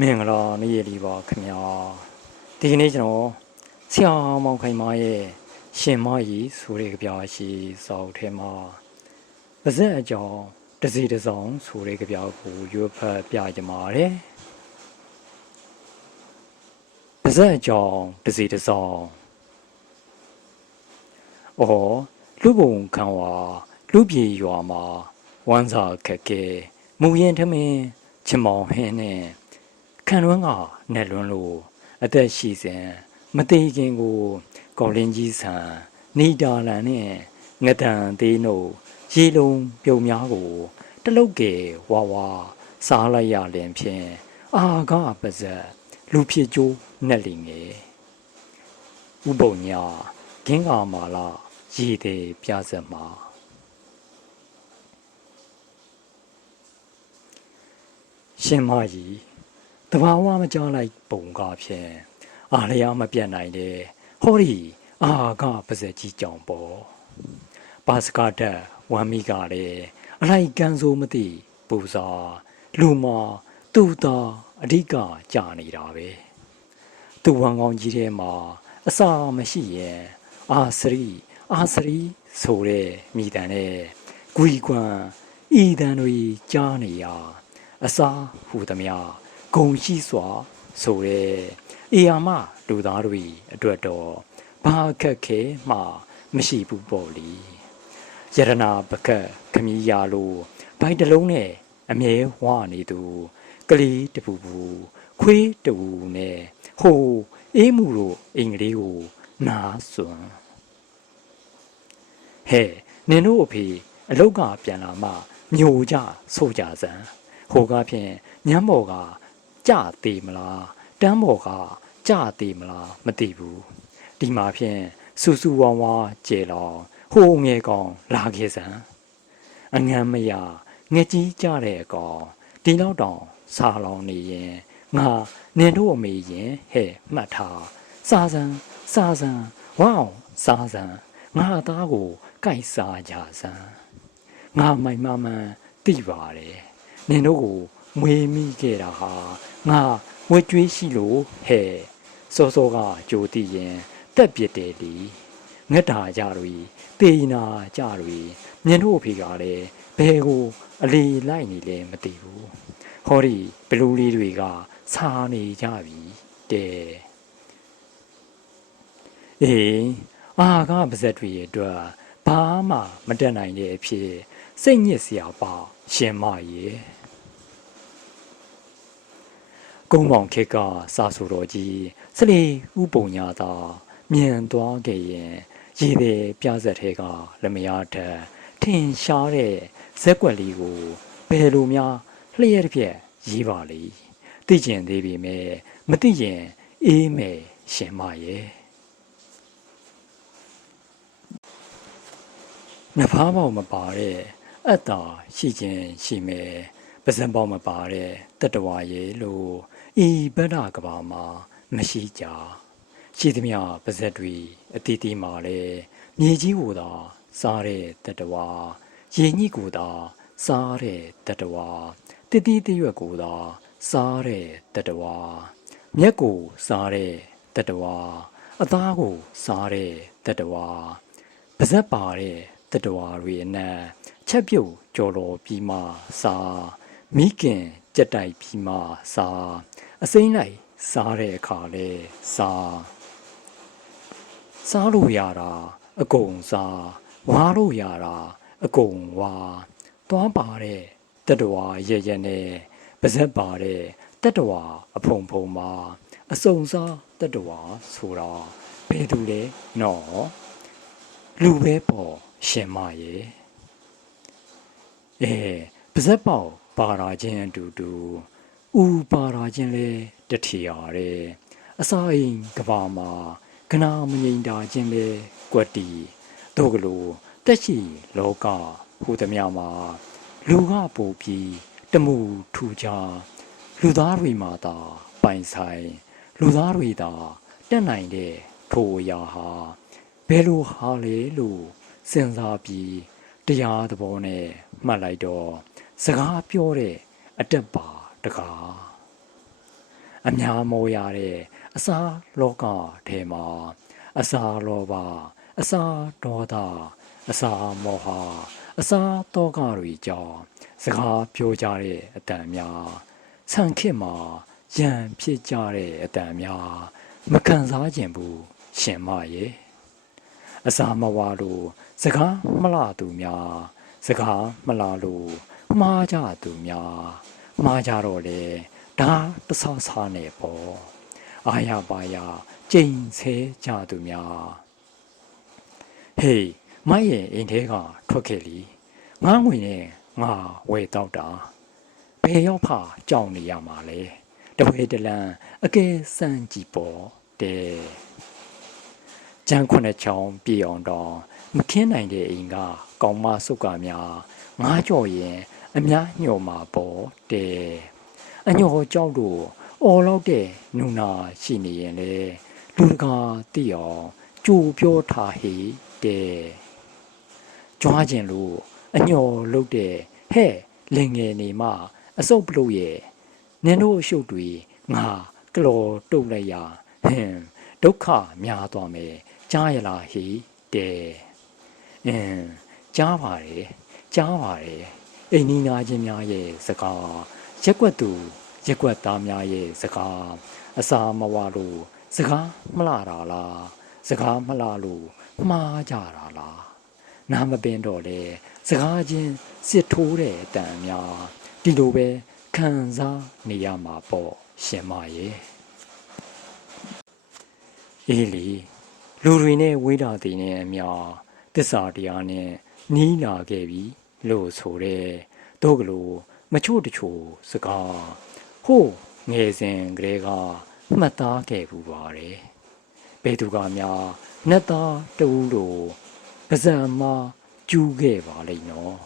မင်္ဂလာနေ့ရက်ဒီပါခင်ဗျာဒီကနေ့ကျွန်တော်ဆရာမောင်ခိုင်မရဲ့ရှင်မကြီးဆိုတဲ့ကြပြရှိစောက်ထဲမှာပါဇက်အကြောင်းတစ်စီတစ်စောင်းဆိုတဲ့ကြပြကိုရွတ်ဖတ်ပြကြပါရတယ်ပါဇက်အကြောင်းတစ်စီတစ်စောင်းအော်လူပုံခံဝါလူပြေရွာမှာဝမ်းစာခက်ခဲမူရင်ထမင်းချမောင်ဟင်းနဲ့ ခံလွန်းကနဲ့လွန်းလို့အသက်ရှိစဉ်မသေးခင်ကိုကော်လင်းကြီးဆန်နေဒါလန်နဲ့ငဒံသေးနို့ရေလုံးပြုံများကို တလုတ်ကေဝါဝါစားလိုက်ရလင်ဖြင့်အာကပါဇက်လူဖြစ်ကျိုးနဲ့လီငယ်ဥပုံညာဂင်းကာမာလာရည်သေးပြစက်မှာရှင်မကြီးတ ဘာဝမကြောက်လိုက်ပုံကားဖြင့်အာလျာမပြတ်နိုင်တဲ့ဟောဒီအာကပါဇက်ကြီးကြောင်ပေါ်ပါစကာတက်ဝမ်းမိကလည်းအလိုက်ကန်းစိုးမသိပူစာလူမသူ့သားအဓိကကြာနေတာပဲသူ့ဝမ်းကောင်းကြီးထဲမှာအစာမရှိရင်အာစရီအာစရီဆိုတဲ့မိတန်နဲ့ဂွီကွမ်ဤတန်တွေကြားနေရအစာဟူသည်များ ဂုံရှိစွာဆိုတဲ့အေယာမလူသားတွေအတွက်တော့ဘာအခက်ခဲမှမရှိဘူးပေါ့လေယရနာပကတ်ခမီးရလို့ဘိုက်တလုံးနဲ့အမြဲဝါနေသူကလေးတပူပူခွေးတူနဲ့ဟိုအေးမှုတို့အင်္ဂလိပ်ကိုနားစွန်းဟဲ့နင်တို့အဖေအလောက်ကပြန်လာမှမျိုးကြဆိုကြစမ်းဟိုကဖြင့်ညမ်းပေါ်က ကြသေးမလားတန်းပေါ်ကကြသေးမလားမသိဘူးဒီမှာဖြင့်စူစူဝါဝါကျေလောင်ဟိုငယ်ကောင်လာခဲ့စမ်းအငမ်းမရငက်ကြီးကြတဲ့အကောင်ဒီတော့တောင်စားလောင်နေရင်ငါနင်တို့အမေရင်ဟဲ့မှတ်ထားစားစမ်းစားစမ်းဝေါစားစမ်းငါသားကိုကြိုက်စားကြစမ်းငါမိုင်မမှန်တိပါတယ်နင်တို့ကို မွေးမိခဲ့တာဟာငါဝွေကျွေးရှိလို့ဟဲ့စောစောကကြိုတည်ရင်တက်ပြစ်တယ်လီငက်တာကြတွေပေနာကြတွေမြင်တို့အဖေကလည်းဘဲကို အလီလိုက်နေလဲမသိဘူးဟောဒီဘလူးလေးတွေကစားနေကြပြီတဲ့အေးအာကပါဇက်တွေရဲ့အတွက်ဘာမှမတက်နိုင်တဲ့အဖြစ်စိတ်ညစ်စရာပါရှင်မရဲ့ ကုန်းပေါင်ခေတ်ကစာဆိုတော်ကြီးစလီဥပုံညာသာမြန်သွားခဲ့ရင်ရည်သည်ပြဆက်ထဲကလမယားထက်ထင်ရှားတဲ့ဇက်ွက်လေးကိုဘယ်လိုများလျှက်တစ်ပြက်ရေးပါလိမ့်သိကျင်သေးပေမဲ့မသိရင်အေးမယ်ရှင်မရဲ့နဖားပေါမပါတဲ့အတ္တာရှိခြင်းရှိမယ်ပဇံပေါမပါတဲ့တတဝါရဲ့လို့ ဤဗဒကဘာမှာမရှိကြရှိသမျှပါဇက်တွေအတီးတီးမှာလဲမြေကြီးကိုသာစားတဲ့တတဝါရေညှိကိုသာစားတဲ့တတဝါတတိတရွက်ကိုသာစားတဲ့တတဝါမျက်ကိုစားတဲ့တတဝါအသားကိုစားတဲ့တတဝါပါဇက်ပါတဲ့တတဝါတွေအနက်ချက်ပြုတ်ကြော်တော်ပြီးမှစားမိခင်ကြက်တိုက်ပြီးမှစား အစိမ့်လိုက်စားတဲ့အခါလဲစားစားလို့ရတာအကုန်စားဝါလို့ရတာအကုန်ဝါသွားပါတဲ့တတဝါရဲ့ရဲ့နဲ့ပါဇက်ပါတဲ့တတဝါအဖုံဖုံမှာအစုံစားတတဝါဆိုတာဘယ်သူလဲနော်လူပဲပေါ့ရှင်မရဲ့အဲပါဇက်ပေါ့ပါရာချင်းအတူတူ ဥပါရာချင်းလဲတထီရတယ်အစာအိမ်ကဘာမှာကနာမငိမ့်တာချင်းလဲကွက်တီတို့ကလေးတက်ရှိလောကဟူသည်များမှာလူကပူပြီးတမှုထူကြလူသားတွေမှာသာပိုင်ဆိုင် လူသားတွေသာတက်နိုင်တဲ့ထိုအရာဟာဘယ်လိုဟာလဲလို့စဉ်းစားပြီးတရားသဘောနဲ့မှတ်လိုက်တော့စကားပြောတဲ့အတက်ပါ တကားအများမောရတဲ့အစာလောကထဲမှာအစာလောဘအစာဒေါသအစာမောဟအစာတောကတွေကြောင့်စကားပြောကြတဲ့အတန်များဆန်ခေတ်မှာရံဖြစ်ကြတဲ့အတန်များမခံစားခြင်းဘူးရှင်မရဲ့အစာမဝါလို့စကားမလာသူများ စကားမလာလို့မှားကြသူများ မှားကြတော့လေဒါတဆဆာနဲ့ပေါ့အာရပါရကြိမ်ဆဲကြသူများဟေးမိုက်ရဲ့အိမ်ထဲကထွက်ခဲ့လီငားငွေနဲ့ငါဝယ်တော့တာဘယ်ရောက်ဖကြောင်နေရမှာလဲတပွဲတလန်အကဲစမ်းကြည့်ပေါ့တဲ့ကျန်းခွနဲ့ချောင်းပြေအောင်တော့မခင်းနိုင်တဲ့အိမ်က ကောင်မစုပ်ကများငားကြော်ရင် အများညှော်မှာပေါ့တဲ့အညော်ကြောက်လို့အော်လောက်တဲ့နူနာရှိနေရင်လေလူတကာသိအောင်ကြိုပြောထားဟေတဲ့ကြွားခြင်းလို့အညော်လုတ်တဲ့ဟဲ့လင်ငယ်နေမှအစုပ်ပလို့ရဲ့နင်တို့အရှုပ်တွေငါကလော်တုတ်လိုက်ရဟင်ဒုက္ခများသွားမယ်ကြားရလားဟိတဲ့အင်းကြားပါတယ်ကြားပါတယ် အိမ်နီးနာချင်းများရဲ့စကားရက်ွက်သူရက်ွက်သားများရဲ့စကားအစာမဝလို့စကားမလာတာလားစကားမလာလို့မှားကြတာလားနာမပင်တော့လေစကားချင်းစစ်ထိုးတဲ့အတန်များဒီလိုပဲခံစားနေရမှာပေါ့ရှင်မရဲ့အေးလီလူတွေနဲ့ဝေးတာတည်နေအမြတစ္ဆာတရားနဲ့နီးလာခဲ့ပြီ လို့ဆိုတဲ့တို့ကလေးမချို့တချို့စကားဟိုးငယ်စဉ်ကလေးကမှတ်သားခဲ့ဘူးပါတယ်ဘယ်သူကများနှစ်သားတူလို့ပါဇံမကျူးခဲ့ပါလိမ့်နော်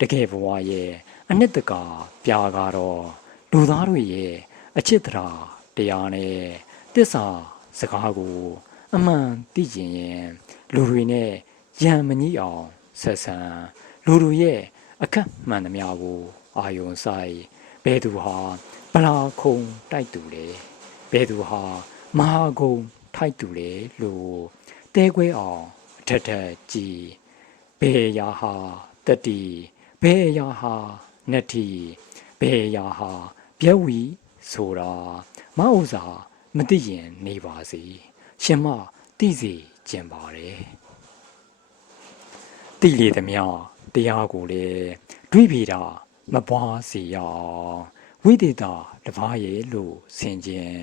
တကယ်ဘဝရဲ့အနှစ်တကာပြာကတော့လူသားတွေရဲ့အချစ်တရားတရားနဲ့တစ္ဆာစကားကို အမှန်သိကျင်ရင်လူတွေနဲ့ရံမကြီးအောင်ဆက်ဆံ လူတို့ရဲ့အခက်မှန်သမျှကိုအာယုံဆိုင်ဘယ်သူဟာပလာခုံတိုက်သူလဲဘယ်သူဟာမဟာကုံထိုက်သူလဲလို့တဲခွဲအောင်အထက်ထက်ကြည်ဘယ်ရာဟာတတိဘယ်ရာဟာနတ္တိဘယ်ရာဟာပြက်ဝီဆိုတာမဟုတ်စာမသိရင်နေပါစေရှင်မသိစေကျင်ပါတယ်တိလေသမျှ တရားကိုလေတွေးပြတာမပွားစီရအောင်ဝိသေတာတပားရဲ့လို့ဆင်ခြင်း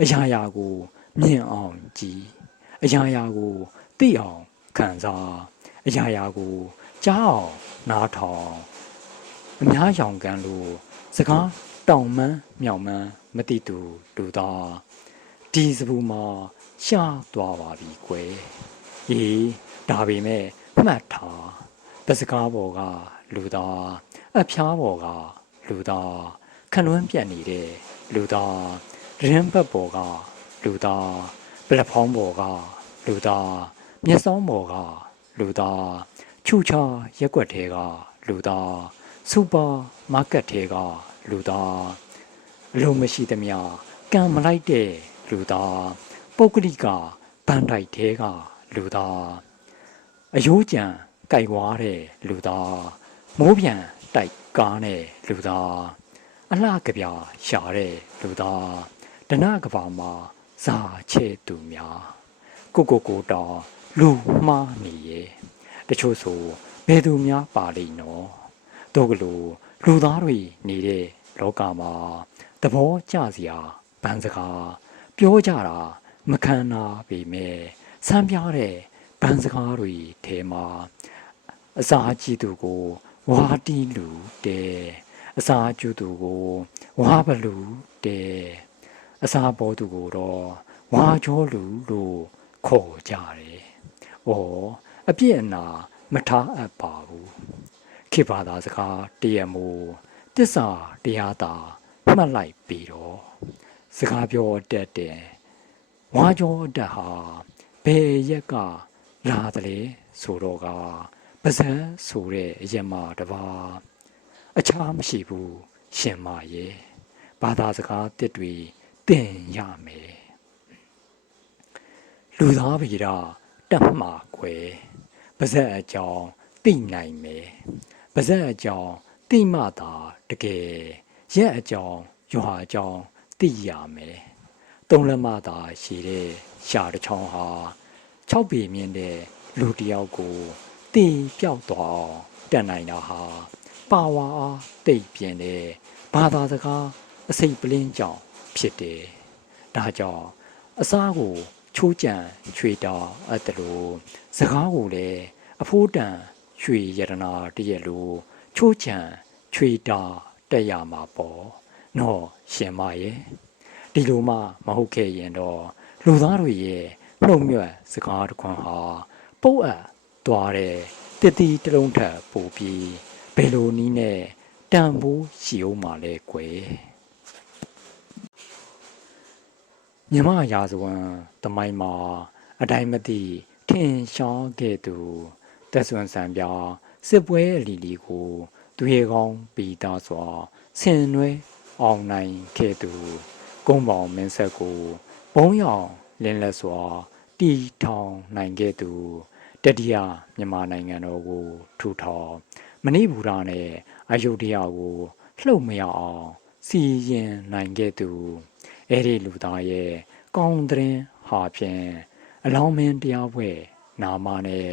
အရာရာကိုမြင်အောင်ကြည်အရာရာကိုသိအောင်ခံစားအရာရာကိုကြားအောင်နားထောင်အများရောင်ကန်လို့စကားတောင်မန်းမြောင်မန်းမတိတူလူသားဒီစပူမှာရှားသွားပါပြီကွယ်အေးဒါပေမဲ့မှတ်ထား ပစကားပေါ်ကလူသားအဖျားပေါ်ကလူသားခလွန်းပြတ်နေတဲ့လူသားရင်းဘက်ပေါ်ကလူသားပလက်ဖောင်းပေါ်ကလူသားမျက်စောင်းပေါ်ကလူသားချူချာရက်ွက်ထဲကလူသားစူပါမားကတ်ထဲကလူသားအလုံးမရှိသမျှကံမလိုက်တဲ့လူသားပုဂ္ဂလိကဘန်တိုက်ထဲကလူသားအယိုးကြံ ကြိုက်ဝါတဲ့လူသားမိုးပြန်တိုက်ကားတဲ့လူသားအလှကပြရှာတဲ့လူသားဒနကဘာမှာဇာချဲသူများကိုကိုကိုတောင်လူမှားနေရဲ့တချို့ဆိုဘယ်သူများပါလိမ့်နော်တို့ကလူလူသားတွေနေတဲ့လောကမှာသဘောကျစရာဗန်စကားပြောကြတာမခံနာပေမဲ့ဆန်းပြတဲ့ဗန်စကားတွေထဲမှာ အစာကြည့်သူကိုဝါတီးလူတဲ့အစာကျူသူကိုဝါဘလူတဲ့အစာပေါ်သူကိုတော့ဝါချောလူလို့ခေါ်ကြတယ်။အော်အပြည့်အနာမထားအပ်ပါဘူး။ခေဘာသာစကားတရမို့တစ္ဆာတရားသာမှတ်လိုက်ပြီးတော့စကားပြောတတ်တယ်။ဝါချောတတ်ဟာဘယ်ရက်ကလာတယ်လေဆိုတော့က ပါဇက်ဆိုတဲ့အရက်မှာတပါအခြားမရှိဘူးရှင်မရဲ့ဘာသာစကားတစ်တွေတသင်ရမယ်လူသားဗေဒတက်မှာခွဲပါဇက်အကြောင်းသိနိုင်မယ်ပါဇက်အကြောင်းသိမှသာတကယ်ရက်အကြောင်းရွာအကြောင်းသိရမယ်သုံးလက်မသာရှိတဲ့ရှာတစ်ချောင်းဟာ6ပေမြင့်တဲ့လူတစ်ယောက်ကို တည်ပြောက်သွားအောင်တက်နိုင်တာဟာပါဝါအားတိတ်ပြင်းတဲ့ဘာသာစကားအစိတ်ပလင်းကြောင့်ဖြစ်တယ်ဒါကြောင့်အစားကိုချိုးကြံချွေတာအပ်တယ်လို့စကားကိုလည်းအဖိုးတန်ရွှေရတနာတရက်လို့ချိုးကြံချွေတာတက်ရမှာပေါ့နော်ရှင်မရဲ့ဒီလိုမှမဟုတ်ခဲ့ရင်တော့လူသားတွေရဲ့နှုတ်မြတ်စကားတခွန်းဟာပုတ်အပ် သွားတဲ့တတိတလုံးထပ်ပို့ပြီးဘယ်လိုနည်းနဲ့တန်ဖိုးရှိအောင်မလဲကွယ်မြမရာဇဝင်တမိုင်းမှာ အတိုင်းမသိထင်ရှားခဲ့သူတက်ဆွန်ဆံပြစစ်ပွဲအလီလီကိုသူရေကောင်းပြီးသားစွာဆင်နွဲအောင်နိုင်ခဲ့သူကုန်းပေါင်မင်းဆက်ကိုဘုံရောင်လင်းလက်စွာတီထောင်နိုင်ခဲ့သူ တတိယမြန်မာနိုင်ငံတော်ကို ထူထောင်မဏိဘူရနဲ့အယုဒ္ဓယကိုလှုပ်မရအောင်စီရင်နိုင်ခဲ့သူအဲ့ဒီလူသားရဲ့ကောင်းတဲ့ဟာဖြင့်အလောင်းမင်းတရားပွဲနာမနဲ့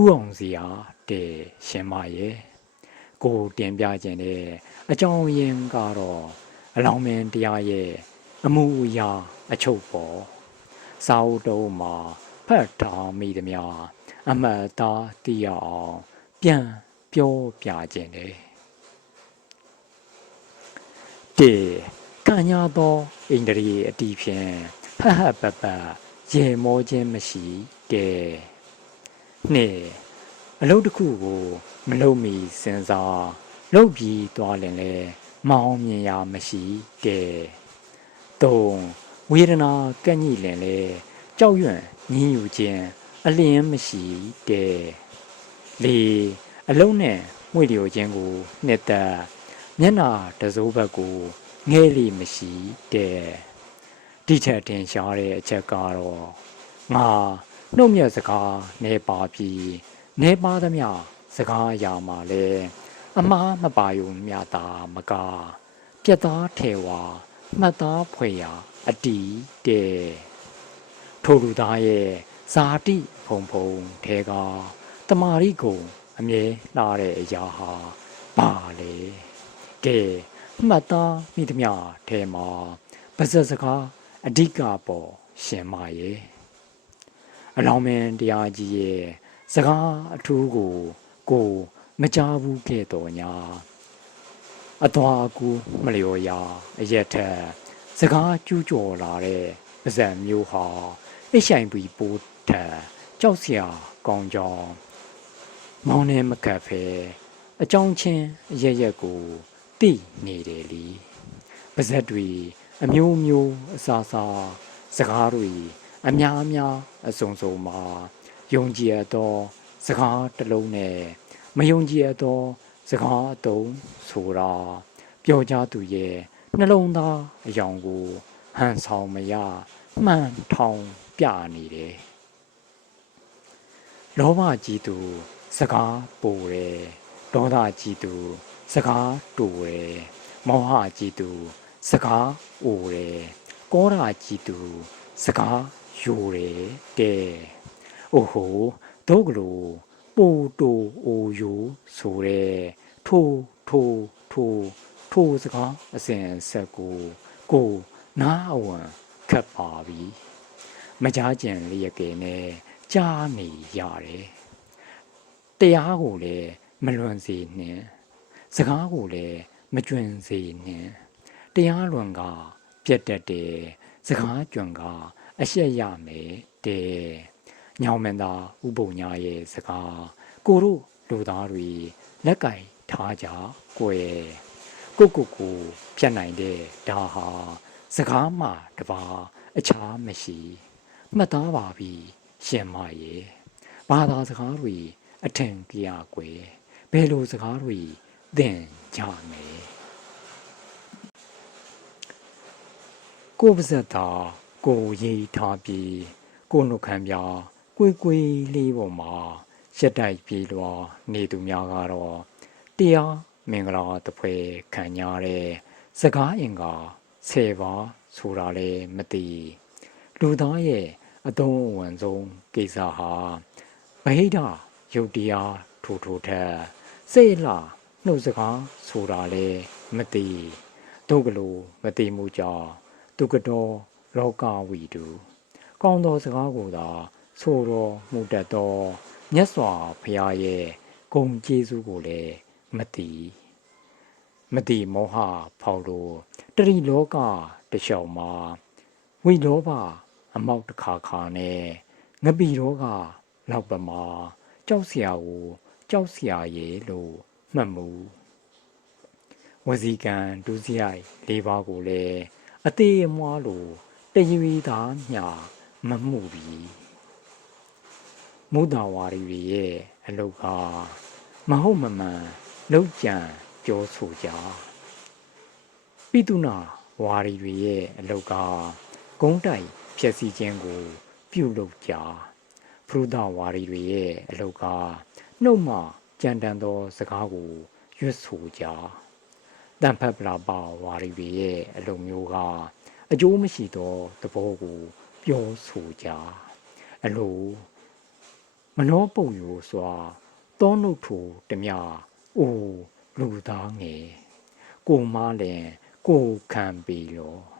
ဥအောင်စီဟာတဲ့ရှင်မရဲ့ကိုတင်ပြခြင်းတဲ့အကြောင်းရင်းကတော့အလောင်းမင်းတရားရဲ့အမှုအရာအချုပ်ပေါ်စာအုပ်တော်မှာဖတ်ထားမိသည်များ အမှတ်သားသိရအောင်ပြန်ပြောပြခြင်းတယ်တေကညာသောဣန္ဒြေအတီးဖြင့်ဟဟပပရေမောခြင်းမရှိတဲ့နှစ်အလုပ်တစ်ခုကိုမလုပ်မီစဉ်းစားလုပ်ပြီးသွားရင်လေမအောင်မြင်ရမရှိတဲ့သုံးဝေဒနာကန့်ညိလင်လေကြောက်ရွံ့ညှင်းယူခြင်း အလင်းမရှိတဲ့လေးအလုံးနဲ့မှွေလျော်ခြင်းကိုနှစ်သက်မျက်နာတစိုးဘက်ကိုငဲလီမရှိတဲ့ဒီထက်တင်ရှားတဲ့အချက်ကတော့ငါနှုတ်မြတ်စကားနေပါပြီးနေပါသမျှစကားအရာမှာလဲအမားမပါယုံမြတာမကပြက်သားထေဝါမှတ်သားဖွယ်ရာအတီးတဲ့ထိုလူသားရဲ့ ဇာတိဖုံဖုံထဲကတမာရီကိုအမြဲလာတဲ့အရာဟာပါလေကဲမှတ်သားမိသမျှထဲမှာပါဇက်စကားအဓိကပေါ်ရှင်မာရဲ့အလောင်းမင်းတရားကြီးရဲ့စကားအထူးကို ကိုမကြားဘူးခဲ့တော်ညာအသွာအကူမလျော်ရာအရက်ထက်စကားကျူးကျော်လာတဲ့ပါဇက်မျိုးဟာအဆိုင်ပီပိုး ထက်ကြောက်စရာကောင်းကြောင်းမောင်းနေမကပ်ဖဲအကြောင်းချင်းရရက်ကိုတိနေတယ်လीပါဇက်တွေအမျိုးမျိုးအစာစာစကားတွေအများအများအစုံစုံမှာယုံကြည်သောစကားတစ်လုံးနဲ့မယုံကြည်သောစကားအတုံးဆိုတာပြောကြသူရဲ့နှလုံးသားအယောင်ကိုဟန်ဆောင်မရမှန်ထောင်ပြနေတယ် လောဘကြီးသူစကားပိုတယ်ဒေါသကြီးသူစကားတူတယ်မောဟကြီးသူစကားအိုတယ်ကောရာကြီးသူစကားယိုတယ်တဲ့အိုဟိုဒုကလိုပိုတူအိုယိုဆိုတဲ့ထိုးထိုးထိုးထိုးစကားအစဉ်ဆက်ကိုကိုနားအဝံခတ်ပါပြီမကြားကျင်လျက်ကင်းနဲ့ ကြားနေရတယ်တရားကိုလည်းမလွန်စေနှင့်စကားကိုလည်းမကျွင်စေနှင့်တရားလွန်ကပြတ်တတ်တယ်စကားကျွံကအရှက်ရမယ်တဲ့ညောင်မင်းသားဥပုံညာရဲ့စကားကိုတို့လူသားတွေလက်ကင်ထားကြကိုယ်ကိုကိုကိုဖြတ်နိုင်တဲ့ဒါဟာစကားမှတပါအခြားမရှိမှတ်သားပါပြီ ရှင်မရဲ့ဘာသာစကားတွေအထင်ကြကွယ်ဘယ်လိုစကားတွေသင်ကြမယ်ကိုပါဇက်သာကိုရေးထားပြီးကိုနှုတ်ခမ်းပြကွေးကွေးလေးပေါ်မှာရက်တိုက်ပြေးလွာနေသူများကတော့တရားမင်္ဂလာတပွဲခံရတဲ့စကားအင်္ကာဆယ်ပါဆိုတာလည်းမသိလူသားရဲ့ အသုံးအဝင်ဆုံးကိစ္စဟာဗဟိတယုတ်တရားထိုးထိုးထက်စိတ်လှနှုတ်စကားဆိုတာလည်းမသိတို့ကလေးမသိမှုကြောင့်သူကတော်လောကဝီတူကောင်းသောစကားကိုသာဆိုတော်မူတတ်သောမြတ်စွာဘုရားရဲ့ဂုဏ်ကျေးဇူးကိုလည်းမသိမတိမောဟဖောက်လို့တတိလောကတလျှောက်မှာဝိလောဘ အမောက်တစ်ခါခါနဲ့ငပီတော့ကလောက်ပမာကြောက်စရာကိုကြောက်စရာရေလို့မှတ်မှုဝစီကံဒုစရိုက်၄ပါးကိုလည်းအသေးအမွှားလိုတည်ရီသာမျှမမှုပြီမုဒ္ဒဝါရီရဲ့အလုတ်ကမဟုတ်မမှန်လောက်ကြံပြောဆိုကြပိတုနာဝါရီရဲ့အလုတ်ကဂုံးတိုက် ဖြည့်စည်းခြင်းကို ပြုလုပ်ကြဖရုဒဝါရီတွေရဲ့အလုကနှုတ်မှကြံတန်သောစကားကိုရွတ်ဆိုကြတန်ဖက်ပလာပါဝါရီတွေရဲ့အလုံမျိုးကအကျိုးမရှိသောသဘောကိုပြောဆိုကြအလိုမနှောပုံရိုစွာတောနှုတ်ထိုတမျှအိုလူသားငယ်ကိုမလည်းကိုခံပြီရော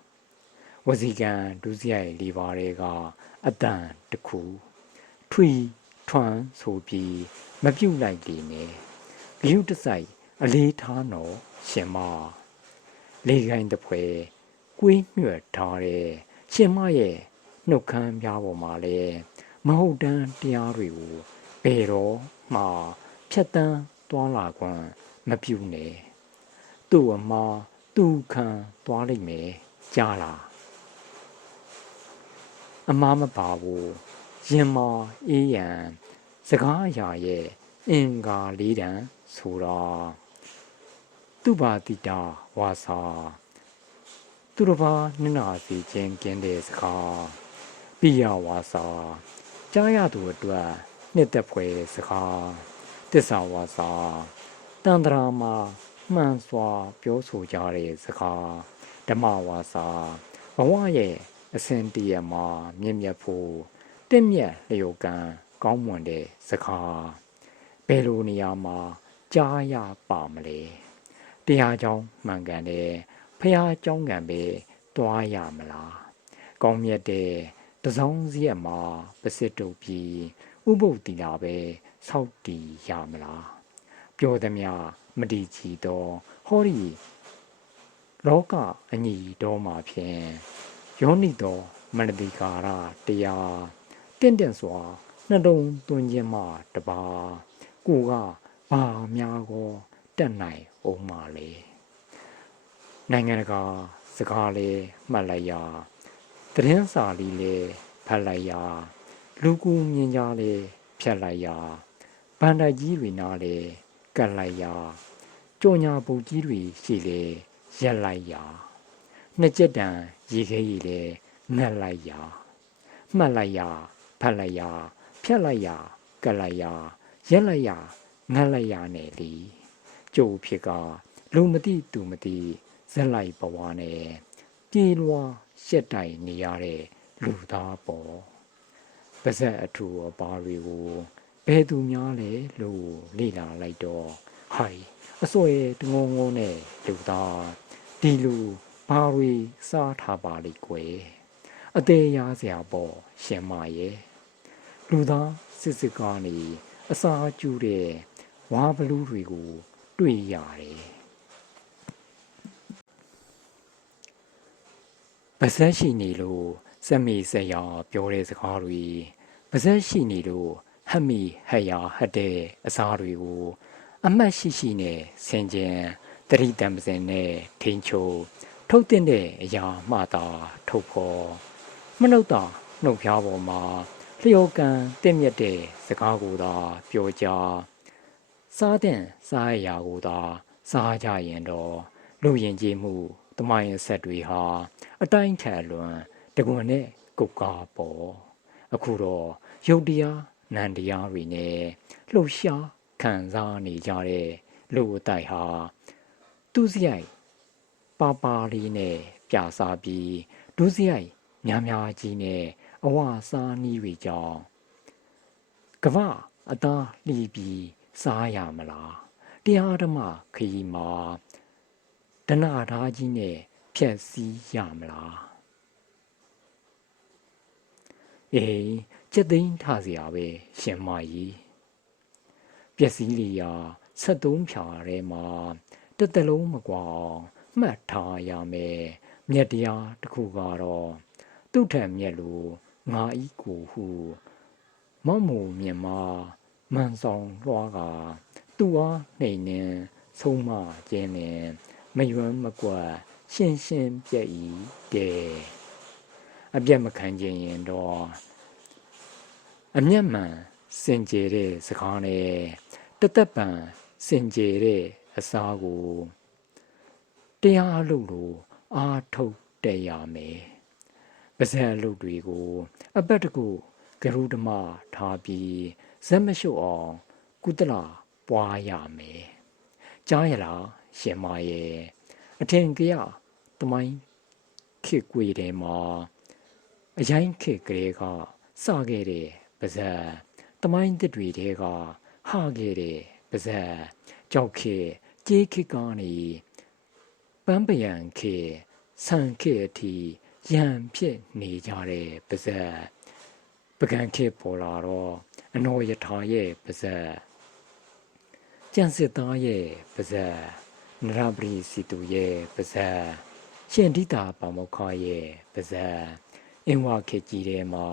ဝစီကံဒုစရိုက်လေးပါးတွေကအတန်တခုထွီထွန်းဆိုပြီးမပြုတ်လိုက်လေနဲ့ဂယုတစိုက်အလေးထားတော်ရှင်မလေခိုင်းတပွဲကွေးမြွက်ထားတဲ့ရှင်မရဲ့နှုတ်ခမ်းပြားပေါ်မှာလဲမဟုတ်တမ်းတရားတွေကိုဘယ်တော့မှဖြတ်တန်းသွားလာခွင့်မပြုနဲ့သူ့အမားသူခံသွားလိမ့်မယ်ကြားလား အမားမပါဘူးရင်မာအေးရန်စကားအရာရဲ့အင်္ဂါလေးတန်ဆိုတာသူပါတိတာဝါစာသူတစ်ပါးနနာစီခြင်းကင်းတဲ့စကားပိယဝါစာကြားရသူအတွက်နှစ်သက်ဖွယ်စကားတစ္ဆာဝါစာတန်တရာမှာမှန်စွာပြောဆိုကြတဲ့စကားဓမ္မဝါစာဘဝရဲ့ အစဉ်တရမှာမြင့်မြတ်ဖို့တင့်မြတ်လျော်ကံကောင်းမွန်တဲ့စကားဘယ်လိုနေရာမှာကြားရပါမလဲတရားကြောင်းမှန်ကန်တယ်ဖះကြောင်းကံပဲတွားရမလားကောင်းမြတ်တဲ့တစောင်းစီရမှာပစစ်တုပ်ပြီးဥပုပ်တီလာပဲဆောက်တည်ရမလားပြောသည်မမတီချီတော့ဟောဒီလောကအညီတော်မှာဖြင့် ယောနိသောမနတိကာရတရားတင့်တင့်စွာနှလုံးသွင်းခြင်းမှတပါကိုကဘာများကိုတက်နိုင်အောင်ပါလေနိုင်ငံတကာစကားလေးမှတ်လိုက်ရသတင်းစာလေးလေးဖတ်လိုက်ရလူကူမြင်ကြလေးဖြတ်လိုက်ရဗန္ဒကြီးတွေနားလေးကတ်လိုက်ရကြောညာပုတ်ကြီးတွေရှိလေရက်လိုက်ရ နှစ်ကြက်တန်ရေခဲရည်လေငတ်လိုက်ရမှတ်လိုက်ရဖတ်လိုက်ရဖြတ်လိုက်ရကတ်လိုက်ရရက်လိုက်ရငတ်လိုက်ရနဲ့လီကျိုးဖြစ်ကလူမသိသူမသိဇက်လိုက်ဘဝနဲ့ပြေးလွှားရှက်တိုင်နေရတဲ့လူသားပေါ်ပါဇက်အထူအပါတွေကိုဘယ်သူများလဲလို့လေ့လာလိုက်တော့ဟိုင်အစွဲတငုံငုံနဲ့လူသားဒီလူ ဘာတွေစားထားပါလိမ့်ကွယ်အသေးရစရာပေါ့ရှင်မရဲ့လူသားစစ်စစ်ကားနေအစာကျူးတဲ့ဝါဘလူးတွေကို တွေ့ရတယ်ပါဇက်ရှိနေလို့စက်မီဆက်ရပြောတဲ့စကားတွေပါဇက်ရှိနေလို့ဟမီဟရဟတဲ့အစားတွေကို အမှတ်ရှိရှိနဲ့ဆင်ခြင်တတိတံပစင်နဲ့ထိန်ချို ထုတ်တဲ့အရာမှသာထုတ်ဖို့မနှုတ်တာနှုတ်ဖျားပေါ်မှာလျော်ကန်တင့်မြတ်တဲ့စကားကိုသာပြောကြစားတဲ့စားရရာကိုသာစားကြရင်တော့လူရင်ကြည်မှုတမိုင်းအဆက်တွေဟာ အတိုင်းထက်လွန်တကွန်နဲ့ကုတ်ကားပေါ်အခုတော့ရုပ်တရားနန္တရားတွေနဲ့လှုပ်ရှားခံစားနေကြတဲ့လူအတိုက်ဟာသူစရိုက် ပါပါလေးနဲ့ပြစားပြီးဒုစရိုက်များများကြီးနဲ့အဝစားနီးတွေကြောင့်ကမ္ဘာအသားလှီးပြီးစားရမလားတရားဓမ္မခရီးမှာဒနာသားကြီးနဲ့ဖြက်စီးရမလားအေးစက်သိန်းထားစရာပဲရှင်မကြီးပျက်စီးလီယာ73ဖြာထဲမှာတစ်တလုံးမကွာအောင် မှတ်ထားရမယ်မြတ်တရားတစ်ခုကတော့သူ့ထက်မြတ်လို့ငါဤကိုဟုမောက်မူမြင်မှာမှန်ဆောင်လွှားကသူ့အားနှိမ်နှင်းဆုံးမကျင်းနေမယွမ်းမကွက်ရှင်းရှင်းပြည့်ဤတဲ့အပြတ်မခံခြင်းရင်တော့အမျက်မှန်စင်ကြယ်တဲ့စကားနဲ့တသက်ပံစင်ကြယ်တဲ့အစားကို တရားအလုပ်လိုအားထုတ်တက်ရမယ်။ပါဇက်အလုပ်တွေကို အပတ်တကူဂရုဓမထားပြီးဇက်မရှုပ်အောင် ကုသလာပွားရမယ်။ကြားရလားရှင်မရဲ့အထင်ကြီးတမိုင်းခေကွေထဲမှာအရင်ခေကလေးကစခဲ့တဲ့ပါဇက်တမိုင်းတစ်တွေတဲကဟခဲ့တဲ့ပါဇက်ကြောက်ခေကြေးခေကနေ ပန်းပယံခေဆန်ခေအထိရံဖြစ်နေကြတဲ့ပါဇက်ပကံခေပေါ်လာတော့အနောယထာရဲ့ပါဇက်ကျန်စစ်သားရဲ့ပါဇက်နရပရိစီတူရဲ့ပါဇက်ရှင်ဒိတာပါမောခရဲ့ပါဇက်အင်းဝခေကြီးထဲမှာ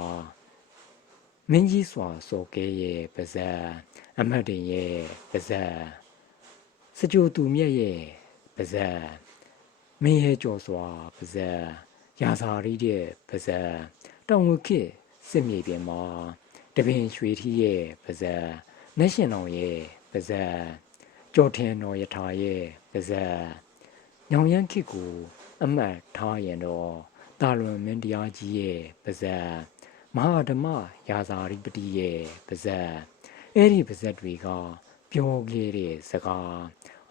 မင်းကြီးစွာစော်ကဲရဲ့ပါဇက်အမတ်တင်ရဲ့ပါဇက်စကြိုသူမြက်ရဲ့ပါဇက် မင်းရဲ့ကြော်စွာပါဇက်ရာဇာရီတဲ့ပါဇက်တောင်ဝခေစစ်မြေပြင်မှာတပင်ရွှေထီးရဲ့ပါဇက်နက်ရှင်တော်ရဲ့ပါဇက်ကြော်ထင်တော်ယထာရဲ့ပါဇက်ညောင်ရမ်းခေကိုအမတ်ထားရင်တော့တာလွန်မင်းတရားကြီးရဲ့ပါဇက်မဟာဓမ္မရာဇာရိပတိရဲ့ပါဇက်အဲ့ဒီပါဇက်တွေက ပြောခဲ့တဲ့စကား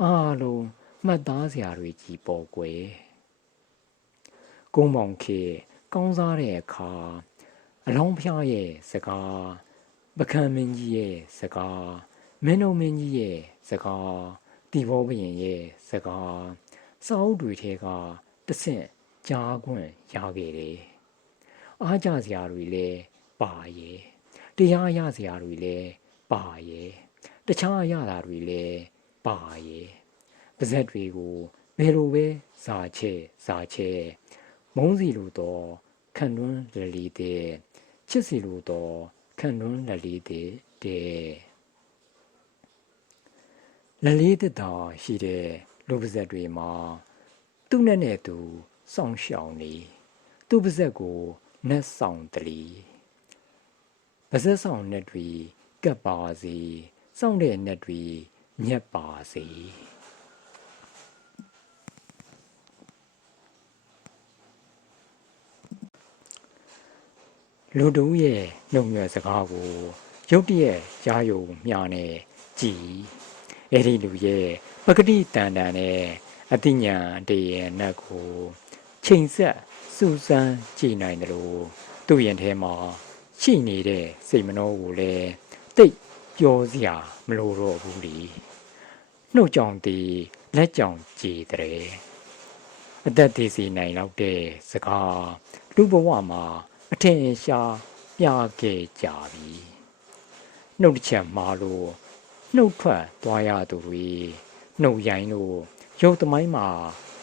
အားလုံး မှတ်သားစရာတွေကြီးပေါ်ကွယ်ကုန်းမောင်ခေကောင်းစားတဲ့အခါအလောင်းဖျားရဲ့စကားပကံမင်းကြီးရဲ့စကားမင်းတို့မင်းကြီးရဲ့စကားတီဘောဘရင်ရဲ့စကားစာအုပ်တွေထဲကတဆင့်ကြားခွင့်ရခဲ့တယ်အားကြစရာတွေလည်းပါရဲ့တရားရစရာတွေလည်းပါရဲ့တခြားရတာတွေလည်းပါရဲ့ ပါဇက်တွေကိုဘယ်လိုပဲစာချဲစာချဲမုံးစီလိုတော့ခံတွန်းလလီတဲ့ချစ်စီလိုတော့ခံတွန်းလလီတဲ့တဲ့လလီတဲ့တော်ရှိတဲ့လူပါဇက်တွေမှာသူ့နဲ့နဲ့သူစောင့်ရှောင်နေသူ့ပါဇက်ကိုနတ်ဆောင်တလီပါဇက်ဆောင်နဲ့တွေကပ်ပါစေစောင့်တဲ့နဲ့တွေညက်ပါစေ လူတူရဲ့နှုတ်မြစကားကိုရုတ်တရက်ရားယုံမြနဲ့ကြည်အဲ့ဒီလူရဲ့ပဂတိတန်တန်နဲ့အတိညာတည်းရဲ့နတ်ကိုချိန်ဆက်စူစမ်းကြည်နိုင်တယ်လို့သူ့ရင်ထဲမှာရှိနေတဲ့စိတ်မနှောကိုလည်းတိတ်ပြောစရာမလိုတော့ဘူးလीနှုတ်ကြောင်တီလက်ကြောင်ကြည်တဲ့အသက်သေးစီနိုင်တော့တဲ့စကားလူဘဝမှာ အထင်ရှားပြခဲ့ကြပြီနှုတ်တစ်ချက်မှားလို့နှုတ်ထွက်သွားရသူတွေနှုတ်ရိုင်းလို့ရုပ်သမိုင်းမှာ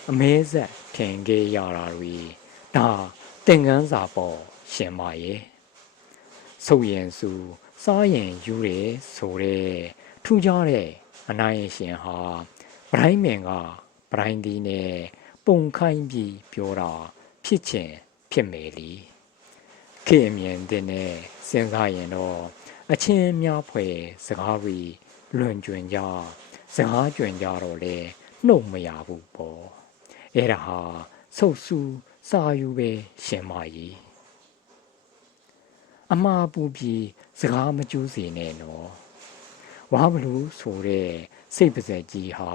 အမဲဆက်ထင်ခဲ့ရတာတွေဒါသင်ကန်းစာပေါ့ရှင်မရဲ့ဆုပ်ရင်စုစားရင်ယူတယ်ဆိုတဲ့ထူးခြားတဲ့အနိုင်ရှင်ဟာဗရိုင်းမင်ကဗရိုင်းဒီနဲ့ပုံခိုင်းပြီးပြောတာဖြစ်ချင်ဖြစ်မယ်လी ခေအမြင်တဲ့နဲ့စဉ်းစားရင်တော့အချင်းများဖွယ်စကားတွေလွန်ကျွင်ကြစကားကျွင်ကြတော့လေနှုတ်မရဘူးပေါ့အဲ့ဒါဟာဆုတ်ဆူစာယူပဲရှင်မကြီးအမှားပူပြီးစကားမကျူးစေနဲ့နော်ဝါဘလူးဆိုတဲ့စိတ်ပါဇက်ကြီးဟာ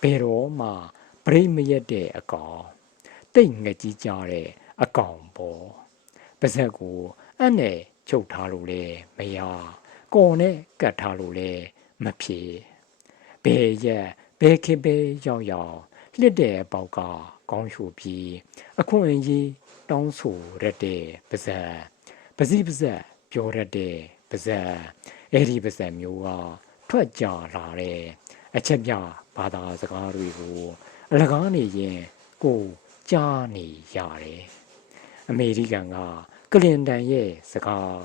ဘယ်တော့မှပြိမရက်တဲ့အကောင်တိတ်ငကြီးကြတဲ့အကောင်ပေါ့ ပါဇက်ကိုအဲ့နဲ့ချုပ်ထားလို့လေမရကော်နဲ့ကတ်ထားလို့လေမဖြစ်ဘယ်ရက်ဘယ်ခေတ်ပဲရောက်ရောက်လှစ်တဲ့အပေါက်ကကောင်းရှူပြီးအခွင့်အရေးတောင်းဆိုရတဲ့ပါဇက်ပစီပါဇက်ပြောရတဲ့ပါဇက်အဲ့ဒီပါဇက်မျိုးကထွက်ကြလာတဲ့အချက်ပြဘာသာစကားတွေကိုအလကားနေရင်ကိုကြားနေရတယ်အမေရိကန်က ကလင်တန်ရဲ့စကား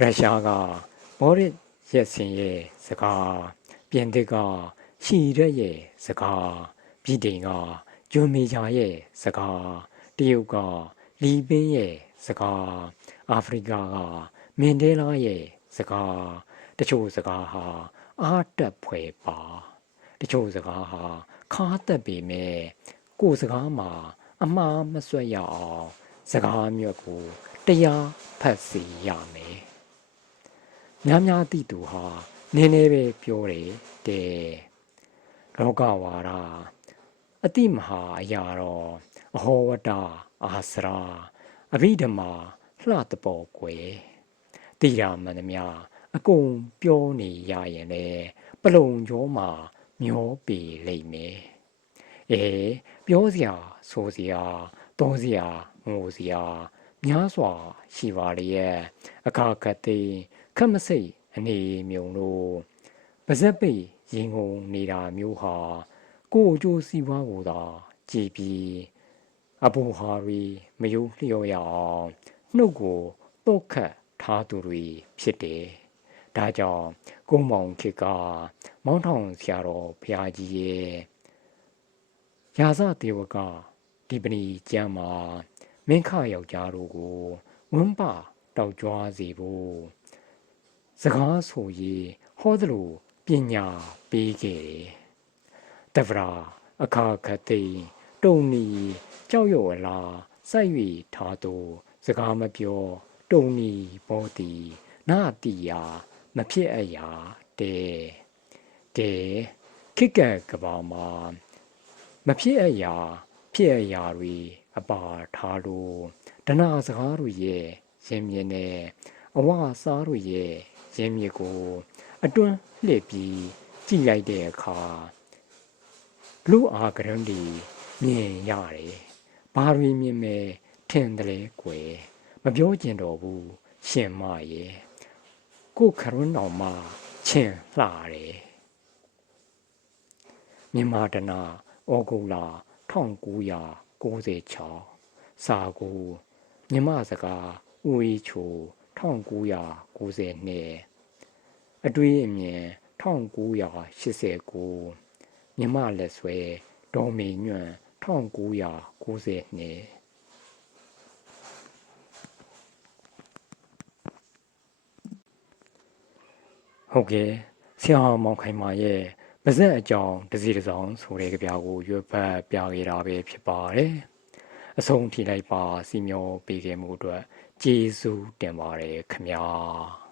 ရုရှားကမော်ရစ်ရက်စင်ရဲ့စကားပြင်သစ်ကရှီရက်ရဲ့စကားပြည်တိန်ကဂျွန်မီယာရဲ့စကားတရုတ်ကလီပင်းရဲ့စကားအာဖရိကကမင်ဒဲလာရဲ့စကားတချို့စကားဟာအားတက်ဖွယ်ပါတချို့စကားဟာခါတက်ပေမဲ့ကိုယ်စကားမှာအမှားမဆွတ်ရအောင် စကားမြတ်ကိုတရားဖတ်စီရမယ်များများသိသူဟာနည်းနည်းပဲပြောတယ်တဲ့လောကဝါဒအတိမဟာအရာတော့အဟောဝတ္တအာစရာအဘိဓမ္မာလှတပေါ်ကွယ်တိရာမန္တမြအကုန်ပြောနေရရင်လေပလုံကျော်မှာမျောပေလိမ့်မယ်အေးပြောစရာဆိုစရာသုံးစရာ ငိုစရာများစွာရှိပါလေရဲ့အခါခတ်သိခက်မစိတ်အနေမြုံလို့ပါဇက်ပိတ်ရင်ငုံနေတာမျိုးဟာကိုအကျိုးစီးပွားကိုသာကြည်ပြီးအဘူဟာရီမယုံလျော်ရအောင်နှုတ်ကိုတော့ခတ်ထားသူတွေဖြစ်တယ်။ဒါကြောင့်ကုန်းမောင်ခေတ်ကမောင်းထောင်ဆရာတော်ဘုရားကြီးရဲ့ရာဇတေဝကဒီပဏီကျမ်းမှာ မင်းခယောက်ျားတို့ကိုဝန်းပတောက်ကြွားစေဖို့စကားဆိုရေးဟောသလိုပညာပေးခဲ့တယ်။တဗရာအခါခတိတုံနီကြောက်ရွံ့လာစိုက်၍ထားသူစကားမပြောတုံနီဘောတီနာတီယာမဖြစ်အရာတဲ့ကဲခိကကဘာမှာမဖြစ်အရာ ဖြစ်အရာတွေ အပါထားလို့ဒနာစကားတို့ရဲ့ရင်းမြစ်နဲ့အဝစားတို့ရဲ့ရင်းမြစ်ကို အတွန်းလှည့်ပြီးကြည့်လိုက်တဲ့အခါလူအားကရုံးဒီမြင်ရတယ်။ဘာတွေမြင်မဲ့ထင်တယ်လေကွယ်မပြောကျင်တော့ဘူးရှင်မရဲ့ကိုခရုံးတော်မှချင်လှတယ်မြန်မာတနာဩဂုတ်လ 1996စာကိုမြမစကားဦးရီချို1992အတွေ့အမြင်1989မြမလက်ဆွဲဒေါ်မေညွန့်1992ဟုတ်ကဲ့ဆရာမောင်ခိုင်မာရဲ့ ပါဇက်အကြောင်းတစ်စီတစ်စောင်းဆိုတဲ့ကြပြကိုရွတ်ဖတ်ပြခဲ့တာပဲဖြစ်ပါတယ်အဆုံးထိလိုက်ပါစီမျောပေးခဲ့မှုအတွက်ကျေးဇူးတင်ပါတယ်ခင်ဗျာ